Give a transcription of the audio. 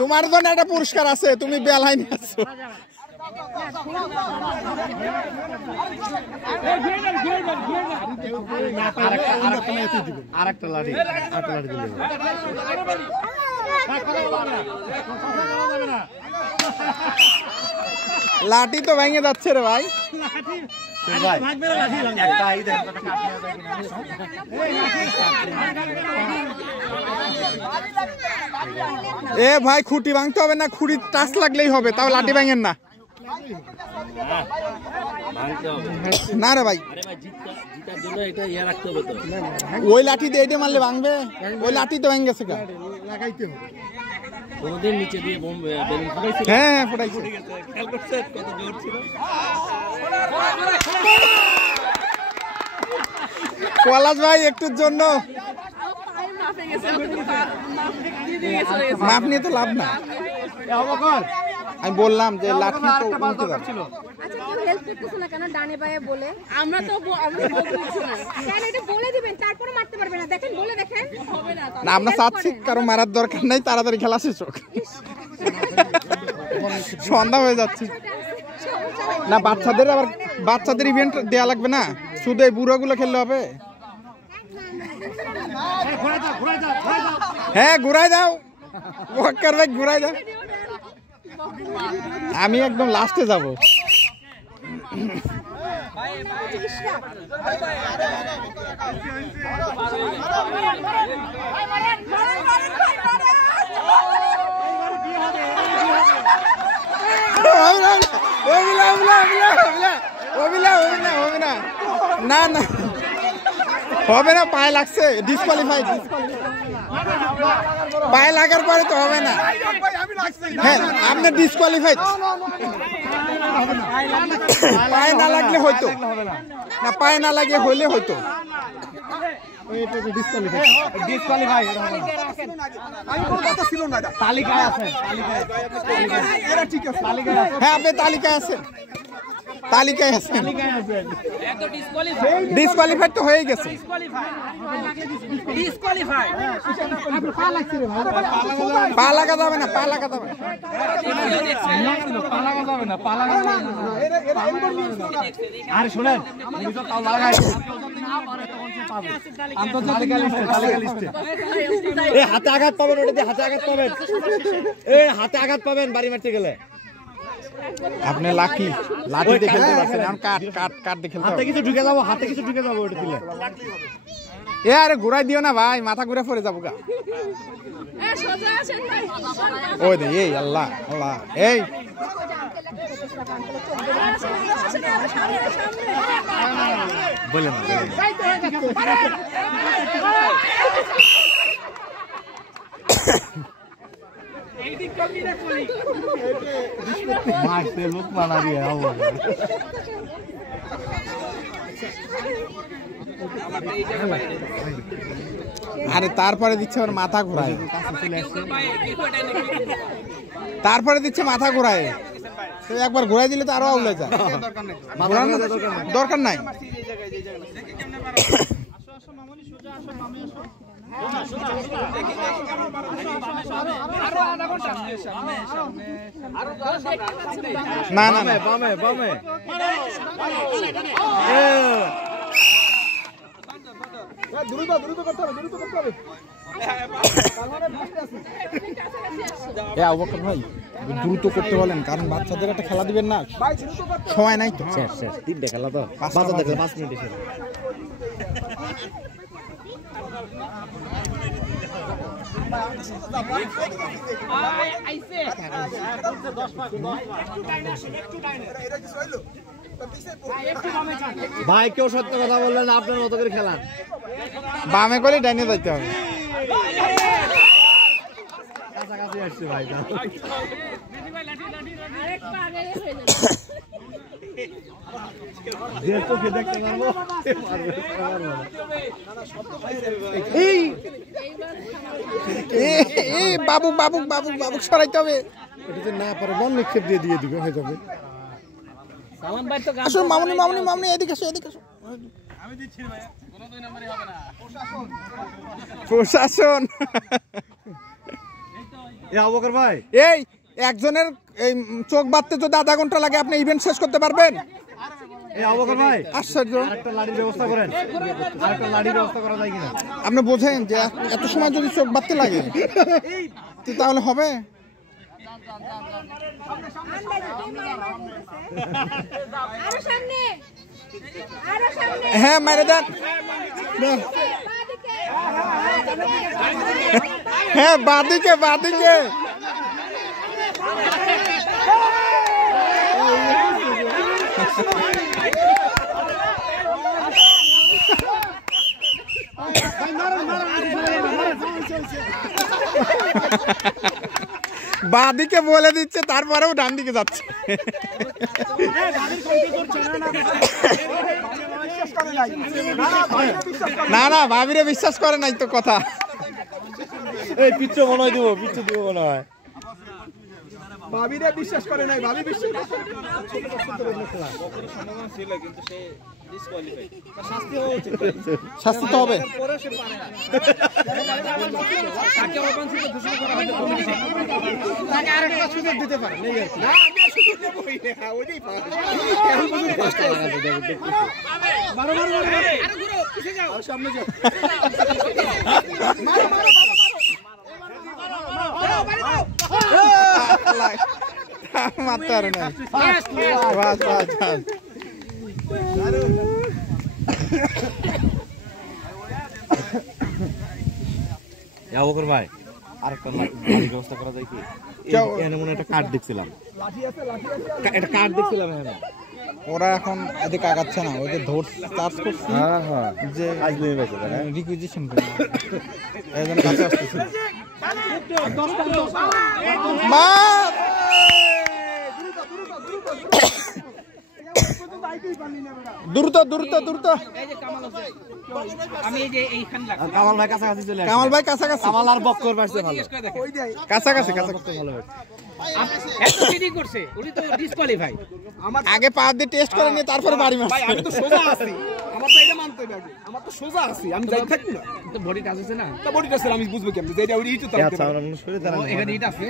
তোমার জন্য একটা পুরস্কার আছে, তুমি বেলায় নিয়ে আসছো। আরেকটা লাঠি দিলে লাঠি তো ভেঙে যাচ্ছে রে ভাই। এ ভাই খুঁটি ভাঙতে হবে না, খুঁটি টাচ লাগলেই হবে, তাও লাঠি ভাঙেন না। না রে ভাই, ওই লাঠি দিয়ে এটা মারলে ভাঙবে? ওই লাঠি তো ভেঙে গেছে। হ্যাঁ ফুটাইছে। পলাশ ভাই একটুর জন্য মাপ নিয়ে তো লাভ না। আমি বললাম যে লাঠি তো উল্টে যাচ্ছে। আচ্ছা কেউ হেল্প করতেছ না কেন ডানে বায়ে বলে? আমরা বলছি না কেন, এটা বলে দিবেন তারপরে মারতে পারবে না। দেখেন বলে দেখেন, হবে না। না আমরা চাচ্ছি কারো মারার দরকার নাই, তাড়াতাড়ি খেলা শেষ হোক, সন্ধ্যা হয়ে যাচ্ছে। না বাচ্চাদের আবার বাচ্চাদের ইভেন্ট দেয়া লাগবে না, শুধু এই বুড়োগুলো খেললে হবে। হ্যাঁ ঘুরাই দাও, ওয়াক্কার ভাই ঘুরাই দাও। আমি একদম লাস্টে যাব। না না হবে না, পায়ে লাগছে, ডিসকোয়ালিফাই। পায়ে লাগার পরে তো হবে না। হ্যাঁ আপনি ডিসকোয়ালিফাইড। পায়ে না লাগলে হয়তো না, পায়ে না লাগে হইলে হয়তো। হ্যাঁ আপনি তালিকায় আছেন, তালিকায় আছেন। ডিসকোয়ালিফাইড তো হয়ে গেছে। পা লাগা যাবে না, পা লাগা যাবে না। আরে শুনেন, হাতে আঘাত পাবেন, ওটা হাতে আঘাত পাবেন, হাতে আঘাত পাবেন বাড়ি মারতে গেলে। আপনি লাঠি দিয়ে খেলতে পারছেন, এখন কাট দিয়ে খেলতে হবে। হাতে কিছু ঢুকে যাবো ওটা দিলে। এ আরে ঘুরাই দিও না ভাই, মাথা ঘুরে পড়ে যাবো গা। ওই দে, এই আল্লাহ আল্লাহ, এই বলেন আরে তারপরে দিচ্ছে ওর মাথা ঘোরায়, তারপরে দিচ্ছে মাথা ঘোরায়। একবার ঘোরাই দিলে তো আরো আউলে যায়, দরকার নাই। না না না বামে বামে দ্রুত করতে হবে, দ্রুত করতে হবে। ভাই দ্রুত করতে বলেন, কারণ বাচ্চাদের একটা খেলা দিবেন না, সময় নাই তো। তিনটে খেলা তো, 5 মিনিট। ভাই কেউ সত্য কথা বললেন, আপনার মতো করে খেলান। বামে করে ডাইনে যাইতে হবে। কাছাকাছি আসছে ভাই। দেখতে পারবো বাবু বাবু বাবু বাবু সরাইতে হবে। এটা না পারে বল নিক্ষেপ দিয়ে দিবে, হয়ে যাবে। আসো মামুনি মামুনি মামুনি, এদিকে আসো, এদিকে আসো। প্রশাসন আবুবকর ভাই এই একজনের এই চোখ বাঁধতে যদি আধা ঘন্টা লাগে আপনি ইভেন্ট শেষ করতে পারবেন? আবুবকর ভাই আশ্চর্য। আরেকটা লাঠির ব্যবস্থা করেন, আরেকটা লাঠির ব্যবস্থা করা যায় কিনা? আপনি বোঝেন যে এত সময় যদি চোখ বাঁধতে লাগে তো তাহলে হবে? আরো সামনে, আরো সামনে। হ্যাঁ মেরে দেন। হ্যাঁ বাদিকে বাদিকে। বাদিকে বলে দিচ্ছে তারপরেও ডান দিকে যাচ্ছে। না না ভাবিরে বিশ্বাস করে নাই তো কথা। এই পিচ্ছু মনে হয় দিব, পিচ্ছু দিব মনে হয়। ভাবিরে বিশ্বাস করে নাই, ভাবি বিশ্বাস শাস্তি তো হবে। মারতে পারে নাই। বাস বাস বাস। আবুবকর ভাই আরেকটা লাঠির ব্যবস্থা করা যায় কি? এখানে মনে হয় একটা কার্ড দেখছিলাম, একটা কার্ড দেখছিলাম এখানে। ওরা এখন এদিকে আগাচ্ছে না, ওই যে ধর চার্জ করছি যে রিকুইজিশন করে এই জন্য কাছে আসতেছে। মার! দ্রুত দ্রুত দ্রুত। কামাল ভাই কাছাকাছি চলে আসছে। কামাল ভাই কাছাকাছি, কামাল আর বক্কর পারছে ভালো, কাছাকাছি কাছাকাছি। ভালো ভাই আগে পা দিয়ে টেস্ট করে নিয়ে তারপরে বাড়ি মারছে। আমি তো সোজা আছি, আমার তো এটা মানতে হবে আগে। আমার তো সোজা আছি, আমি যাই থাকি না। তো বডি টাচ আছে না, তা বডিটা স্যার আমি বুঝবো কেমন যে এটা ওই তো আচ্ছা আমরা মনে সরে দাঁড়ান। এখানে এটা আছে